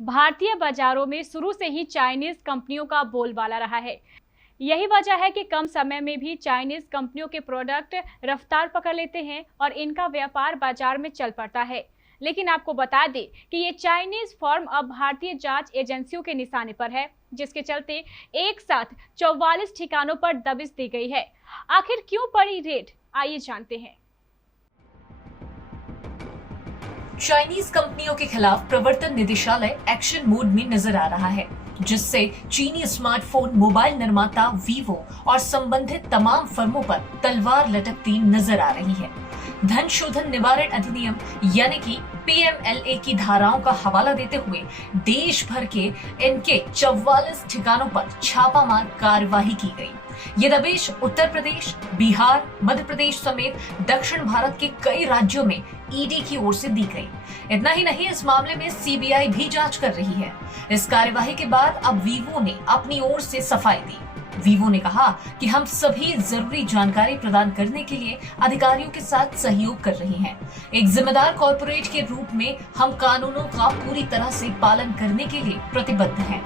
भारतीय बाजारों में शुरू से ही चाइनीज कंपनियों का बोलबाला रहा है। यही वजह है कि कम समय में भी चाइनीज कंपनियों के प्रोडक्ट रफ्तार पकड़ लेते हैं और इनका व्यापार बाजार में चल पड़ता है। लेकिन आपको बता दें कि ये चाइनीज फर्म अब भारतीय जांच एजेंसियों के निशाने पर है, जिसके चलते एक साथ 44 ठिकानों पर दबिश दी गई है। आखिर क्यों पड़ी रेड, आइए जानते हैं। चाइनीज कंपनियों के खिलाफ प्रवर्तन निदेशालय एक्शन मोड में नजर आ रहा है, जिससे चीनी स्मार्टफोन मोबाइल निर्माता वीवो और संबंधित तमाम फर्मों पर तलवार लटकती नजर आ रही है। धन शोधन निवारण अधिनियम यानी कि PMLA की धाराओं का हवाला देते हुए देश भर के इनके 44 ठिकानों पर छापामार कार्यवाही की गई। ये दबिश उत्तर प्रदेश, बिहार, मध्य प्रदेश समेत दक्षिण भारत के कई राज्यों में ED की ओर से दी गई। इतना ही नहीं, इस मामले में CBI भी जांच कर रही है। इस कार्यवाही के बाद अब वीवो ने अपनी ओर से सफाई दी। वीवो ने कहा कि हम सभी जरूरी जानकारी प्रदान करने के लिए अधिकारियों के साथ सहयोग कर रहे हैं। एक जिम्मेदार कॉर्पोरेट के रूप में हम कानूनों का पूरी तरह से पालन करने के लिए प्रतिबद्ध हैं।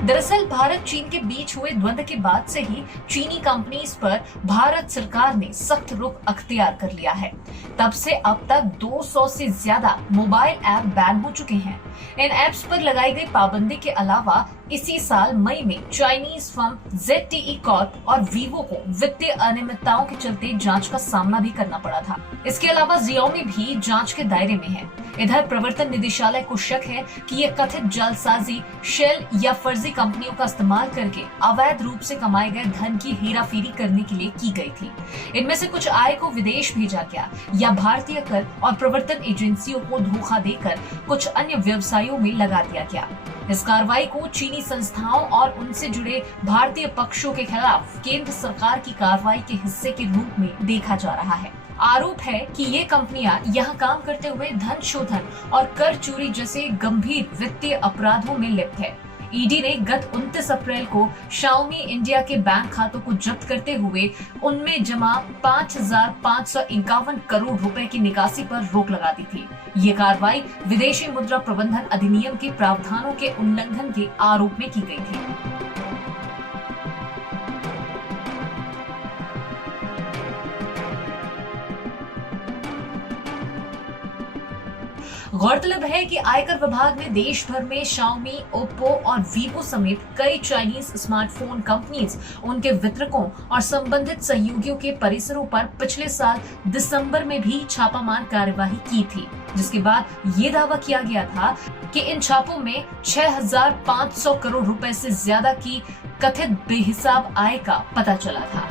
दरअसल भारत चीन के बीच हुए द्वंद्व के बाद से ही चीनी कंपनीज पर भारत सरकार ने सख्त रुख अख्तियार कर लिया है। तब से अब तक 200 से ज्यादा मोबाइल ऐप बैन हो चुके हैं। इन ऐप्स पर लगाई गई पाबंदी के अलावा इसी साल मई में चाइनीज फर्म ZTE कॉर्प और वीवो को वित्तीय अनियमितताओं के चलते जांच का सामना भी करना पड़ा था। इसके अलावा Xiaomi भी जांच के दायरे में है। इधर प्रवर्तन निदेशालय को शक है कि ये कथित जालसाजी, शेल या फर्जी कंपनियों का इस्तेमाल करके अवैध रूप से कमाए गए धन की हेराफेरी करने के लिए की गई थी। इनमें से कुछ आय को विदेश भेजा गया या भारतीय कर और प्रवर्तन एजेंसियों को धोखा देकर कुछ अन्य व्यवसायों में लगा दिया गया। इस कार्रवाई को चीनी संस्थाओं और उनसे जुड़े भारतीय पक्षों के खिलाफ केंद्र सरकार की कार्रवाई के हिस्से के रूप में देखा जा रहा है। आरोप है कि ये कंपनियां यहां काम करते हुए धन शोधन और कर चोरी जैसे गंभीर वित्तीय अपराधों में लिप्त है। ED ने गत 29 अप्रैल को Xiaomi इंडिया के बैंक खातों को जब्त करते हुए उनमें जमा 5,551 करोड़ रुपए की निकासी पर रोक लगा दी थी। ये कार्रवाई विदेशी मुद्रा प्रबंधन अधिनियम के प्रावधानों के उल्लंघन के आरोप में की गई थी। गौरतलब है कि आयकर विभाग ने देश भर में Xiaomi, Oppo और Vivo समेत कई चाइनीज स्मार्टफोन कंपनीज, उनके वितरकों और संबंधित सहयोगियों के परिसरों पर पिछले साल दिसंबर में भी छापामार कार्यवाही की थी, जिसके बाद ये दावा किया गया था कि इन छापों में 6,500 करोड़ रुपए से ज्यादा की कथित बेहिसाब आय का पता चला था।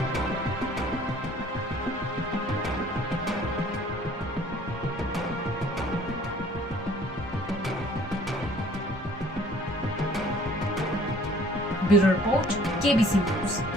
Bureau report, KBC news.